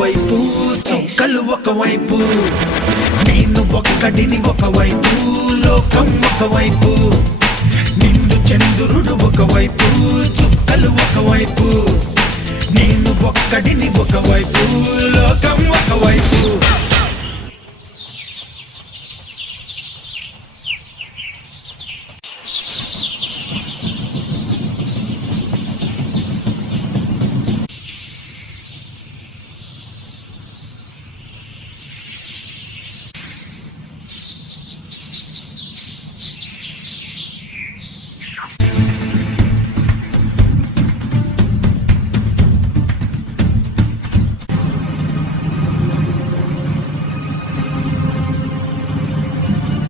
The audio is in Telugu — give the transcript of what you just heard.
ఒకవైపు చుక్కలు ఒకవైపు నేను ఒక్కడిని ఒకవైపు లోకం ఒకవైపు నిండు చంద్రుడు ఒకవైపు చుక్కలు ఒకవైపు నేను ఒక్కడిని ఒకవైపు లోకం ఒకవైపు